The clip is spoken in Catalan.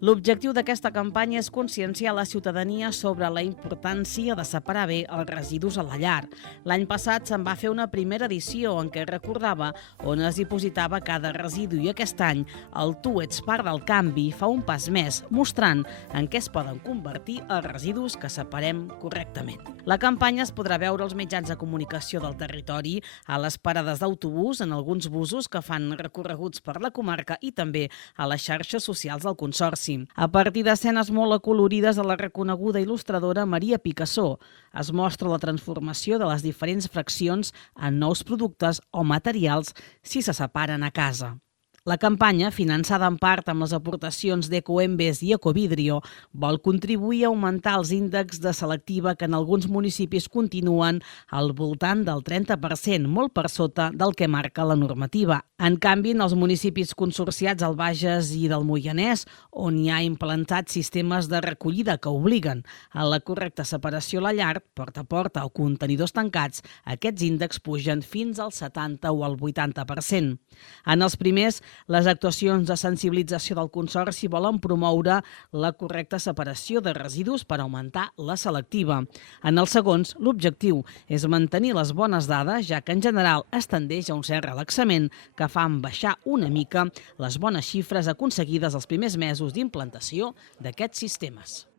L'objectiu d'aquesta campanya és conscienciar la ciutadania sobre la importància de separar bé els residus a la llar. L'any passat se'n va fer una primera edició en què recordava on es dipositava cada residu i aquest any el Tu ets part del canvi fa un pas més, mostrant en què es poden convertir els residus que separem correctament. La campanya es podrà veure als mitjans de comunicació del territori, a les parades d'autobús, en alguns busos que fan recorreguts per la comarca i també a les xarxes socials del Consorci. A partir d'escenes molt acolorides de la reconeguda il·lustradora Maria Picassó, es mostra la transformació de les diferents fraccions en nous productes o materials si se separen a casa. La campanya, finançada en part amb les aportacions d'Ecoembes i Ecovidrio, vol contribuir a augmentar els índexs de selectiva que en alguns municipis continuen al voltant del 30%, molt per sota del que marca la normativa. En canvi, en els municipis consorciats al Bages i del Moianès, on hi ha implantats sistemes de recollida que obliguen a la correcta separació a la llar, porta a porta o contenidors tancats, aquests índexs pugen fins al 70 o al 80%. En els primers, les actuacions de sensibilització del Consorci volen promoure la correcta separació de residus per augmentar la selectiva. En els segons, l'objectiu és mantenir les bones dades, ja que en general es tendeix a un cert relaxament que fan baixar una mica les bones xifres aconseguides els primers mesos d'implantació d'aquests sistemes.